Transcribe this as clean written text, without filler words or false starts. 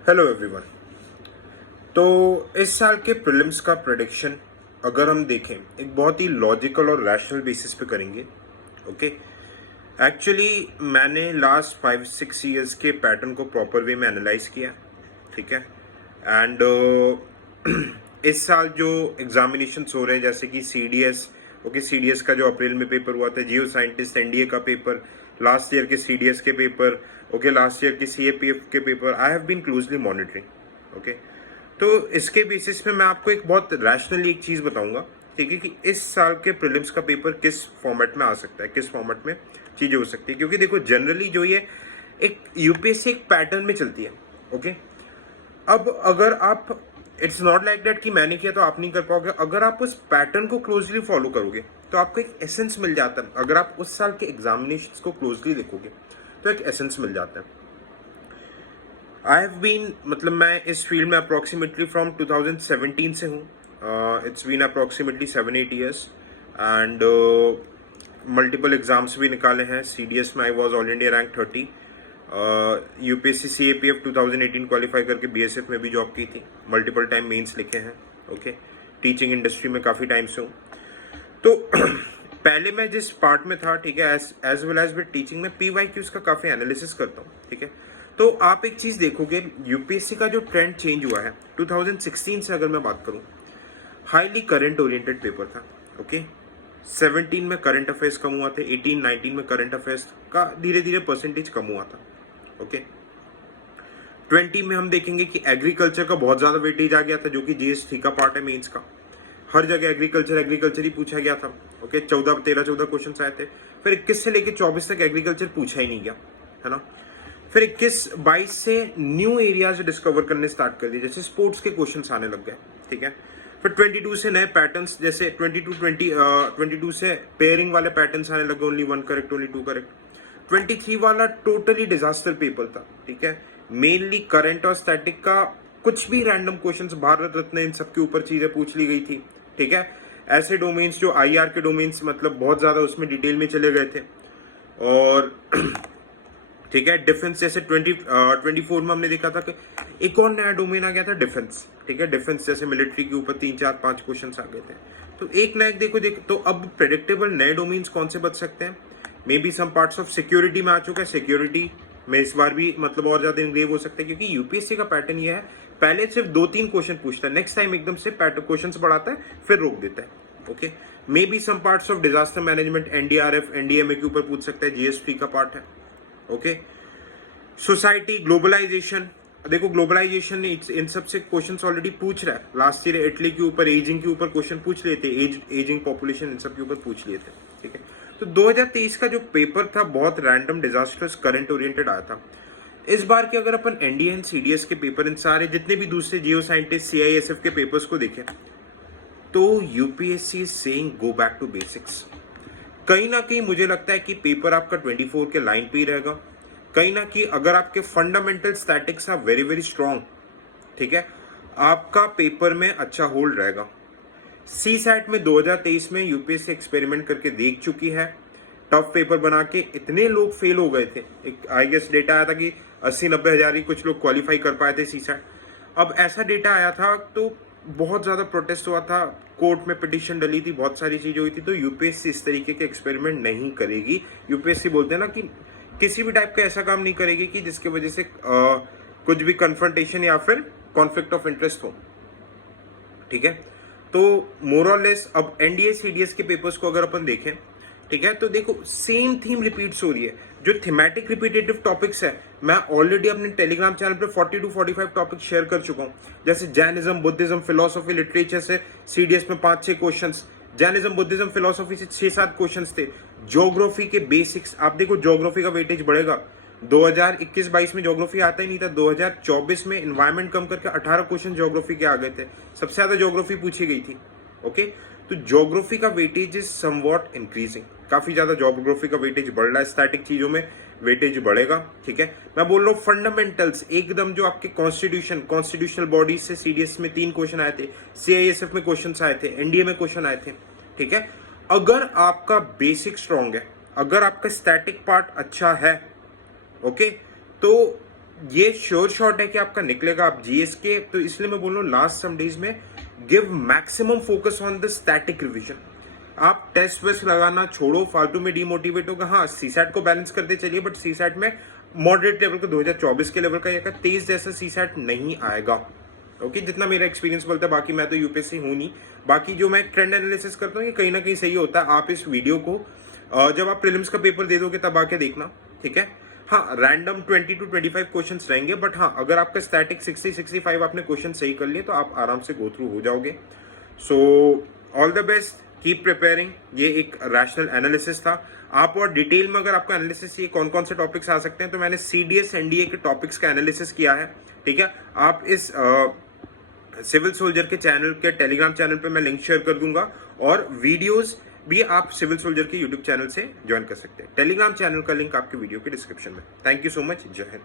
Hello everyone. तो इस साल के प्रीलिम्स का प्रेडिक्शन अगर हम देखें एक बहुत ही लॉजिकल और रैशनल बेसिस पे करेंगे। ओके, एक्चुअली मैंने लास्ट 5-6 ईयर्स के पैटर्न को प्रॉपर वे में एनालाइज किया। ठीक है, एंड इस साल जो एग्जामिनेशन हो रहे हैं जैसे कि C D S, okay, C D S का जो अप्रैल में पेपर हुआ था, जियो साइंटिस्ट एनडीए का पेपर, लास्ट ईयर के सी डी एस के पेपर, ओके, लास्ट ईयर के सी ए पी एफ के paper, I have been closely monitoring. Okay, तो इसके बेसिस पे मैं आपको एक बहुत रैशनली एक चीज़ बताऊंगा, ठीक है, कि इस साल के प्रीलिम्स का पेपर किस फॉर्मेट में आ सकता है, किस फॉर्मेट में चीज़ें हो सकती है। क्योंकि देखो जनरली जो ये एक यूपीएससी एक पैटर्न में चलती है। ओके, अब अगर आप, इट्स नॉट लाइक दैट कि मैंने किया तो आप नहीं कर पाओगे। अगर आप उस पैटर्न को क्लोजली फॉलो करोगे तो आपको एक एसेंस मिल जाता है। अगर आप उस साल के एग्जामिनेशंस को क्लोजली देखोगे तो एक एसेंस मिल जाता है। आई हैव बीन, मतलब मैं इस फील्ड में अप्रोक्सीमेटली फ्रॉम 2017 से हूँ। It's been approximately 7-8 years and multiple exams भी निकाले हैं। सी डी एस में I was all India rank 30। UPSC C A P F 2018 qualify करके बी एस एफ में भी जॉब की थी। मल्टीपल टाइम मेंस लिखे हैं। ओके, टीचिंग इंडस्ट्री में काफ़ी टाइम से हूँ। तो पहले मैं जिस पार्ट में था, ठीक है, as well as with teaching में पी वाई क्यूज का काफ़ी एनालिसिस करता हूँ। ठीक है, तो आप एक चीज़ देखोगे, यूपीएससी का जो ट्रेंड चेंज हुआ है 2016 से अगर मैं बात करूँ, हाईली करंट ओरिएंटेड पेपर था। ओके, 17 में करंट अफेयर्स कम हुआ थे, 18-19 में करंट अफेयर्स का धीरे धीरे परसेंटेज कम हुआ था। ओके, 20 में हम देखेंगे कि एग्रीकल्चर का बहुत ज़्यादा वेटेज आ गया था, जो कि जीएसटी का पार्ट है मेंस का। हर जगह एग्रीकल्चर ही पूछा गया था। ओके, 13-14 क्वेश्चन आए थे। फिर 21 से लेकर 24 तक एग्रीकल्चर पूछा ही नहीं गया, है ना। फिर 21-22 से न्यू एरियाज डिस्कवर करने स्टार्ट कर दिए, जैसे स्पोर्ट्स के क्वेश्चंस आने लग गए। ठीक है, फिर 22 से नए पैटर्न्स, जैसे 22 से पेयरिंग वाले पैटर्न्स आने लगे, ओनली 1 करेक्ट, ओनली 2 करेक्ट। 23 वाला टोटली डिजास्टर पेपर था। ठीक है, मेनली करंट और स्टैटिक का कुछ भी रैंडम क्वेश्चंस, भारत रत्न, इन सब के ऊपर चीजें पूछ ली गई थी। ठीक है, ऐसे डोमेन्स जो आईआर के डोमेन्स, मतलब बहुत ज्यादा उसमें डिटेल में चले गए थे। और ठीक है, डिफेंस जैसे 24 में हमने देखा था कि एक और नया डोमेन आ गया था, डिफेंस। ठीक है, डिफेंस जैसे मिलिट्री के ऊपर 3-4-5 क्वेश्चन आ गए थे। तो एक ना एक देखो तो अब प्रेडिक्टेबल नए डोमेन्स कौन से बच सकते हैं। Maybe some parts of security में आ चुका है, सिक्योरिटी में इस बार भी मतलब और ज्यादा इंग्रेव हो सकता है, क्योंकि यूपीएससी का पैटर्न ये है, पहले सिर्फ 2-3 क्वेश्चन पूछता है, नेक्स्ट टाइम एकदम से क्वेश्चन बढ़ाता है, फिर रोक देता है। Okay, maybe some parts of disaster management, NDRF, NDMA के ऊपर पूछ सकता है, जीएसटी का पार्ट है। ओके, सोसाइटी, ग्लोबलाइजेशन, देखो ग्लोबलाइजेशन इन सब से क्वेश्चंस ऑलरेडी पूछ रहा है। लास्ट ईयर इटली के ऊपर, एजिंग के ऊपर क्वेश्चन पूछ लिए थे, एजिंग पॉपुलेशन, इन सब के ऊपर पूछ लिए थे। ठीक है, तो 2023 का जो पेपर था बहुत रैंडम, डिजास्टर्स, करंट ओरिएंटेड आया था। इस बार के अगर अपन एनडीए एंड सीडीएस के पेपर, इन सारे जितने भी दूसरे जियो साइंटिस्ट, सीआईएसएफ के पेपर्स को देखें तो UPSC is saying go back to basics. कहीं ना कहीं मुझे लगता है कि पेपर आपका 24 के लाइन पे ही रहेगा। कहीं ना कहीं अगर आपके fundamental statics are very very strong, ठीक है, आपका पेपर में अच्छा होल्ड रहेगा। सी सैट में 2023 में यूपीएससी एक्सपेरिमेंट करके देख चुकी है, टफ पेपर बना के इतने लोग फेल हो गए थे। एक आई गेस डेटा आया था कि 80-90 हजार ही कुछ लोग क्वालिफाई कर पाए थे सी सैट। अब ऐसा डेटा आया था तो बहुत ज्यादा प्रोटेस्ट हुआ था, कोर्ट में पिटीशन डली थी, बहुत सारी चीजें हुई थी। तो यूपीएससी इस तरीके के एक्सपेरिमेंट नहीं करेगी। यूपीएससी बोलते हैं ना कि किसी भी टाइप का ऐसा काम नहीं करेगी कि जिसकी वजह से कुछ भी कन्फ्रंटेशन या फिर कॉन्फ्लिक्ट ऑफ इंटरेस्ट हो। ठीक है, तो मोर और लेस अब एनडीए सीडीएस के पेपर्स को अगर अपन देखें, ठीक है, तो देखो सेम थीम रिपीट्स हो रही है। जो थीमेटिक रिपीटेटिव टॉपिक्स है, मैं ऑलरेडी अपने टेलीग्राम चैनल पे 40-45 टॉपिक शेयर कर चुका हूँ। जैसे जैनिज्म, बुद्धिज्म, फिलोसॉफी, लिटरेचर से सीडीएस में 5-6 क्वेश्चंस, जैनिज्म, बुद्धिज्म, फिलोसॉफी से 6-7 क्वेश्चंस थे। ज्योग्राफी के बेसिक्स आप देखो, ज्योग्राफी का वेटेज बढ़ेगा। 2021-22 में ज्योग्राफी आता ही नहीं था, 2024 में एनवायरमेंट कम करके 18 क्वेश्चन ज्योग्राफी के आ गए थे, सबसे ज्यादा ज्योग्राफी पूछी गई थी। ओके, तो ज्योग्राफी का वेटेज इज समवॉट इंक्रीजिंग, काफी ज्यादा ज्योग्राफी का वेटेज बढ़ रहा है, स्टैटिक चीजों में वेटेज बढ़ेगा। ठीक है, मैं बोल रहा हूँ फंडामेंटल्स एकदम, जो आपके कॉन्स्टिट्यूशनल बॉडीज से सीडीएस में 3 क्वेश्चन आए थे, सीआईएसएफ में क्वेश्चन आए थे, एनडीए में क्वेश्चन आए थे। ठीक है, अगर आपका बेसिक स्ट्रांग है, अगर आपका स्टैटिक पार्ट अच्छा है, ओके, तो ये श्योर शॉट है कि आपका निकलेगा। आप जीएस के, तो इसलिए मैं बोल रहा हूँ लास्ट सम डेज में give maximum focus on the static revision. आप टेस्ट वेस्ट लगाना छोड़ो, फालतू में डिमोटिवेट होगा। हाँ, सीसैट को बैलेंस करते चलिए, बट सीसैट में मॉडरेट लेवल का 2024 के लेवल का या तेज जैसा सीसैट नहीं आएगा। ओके, जितना मेरा एक्सपीरियंस बोलता है, बाकी मैं तो यूपीएससी हूं नहीं। बाकी जो मैं ट्रेंड एनालिसिस करता हूँ ये कहीं ना कहीं सही होता है। आप इस वीडियो को जब आप प्रीलिम्स का पेपर दे दोगे तब आके देखना, ठीक है। हाँ, रैंडम 20 to 25 क्वेश्चंस रहेंगे, बट हाँ अगर आपका स्टैटिक 60-65 आपने क्वेश्चन सही कर लिए तो आप आराम से गो थ्रू हो जाओगे। So all the best, keep preparing. ये एक रैशनल एनालिसिस था। आप और डिटेल में अगर आपका एनालिसिस चाहिए कौन कौन से टॉपिक्स आ सकते हैं, तो मैंने सीडीएस एनडीए के टॉपिक्स का एनालिसिस किया है, ठीक है। आप इस सिविल सोल्जर के चैनल के टेलीग्राम चैनल पे मैं लिंक शेयर कर दूंगा, और वीडियोस भी आप सिविल सोल्जर के यूट्यूब चैनल से ज्वाइन कर सकते हैं। टेलीग्राम चैनल का लिंक आपके वीडियो के डिस्क्रिप्शन में। Thank you so much. जय हिंद।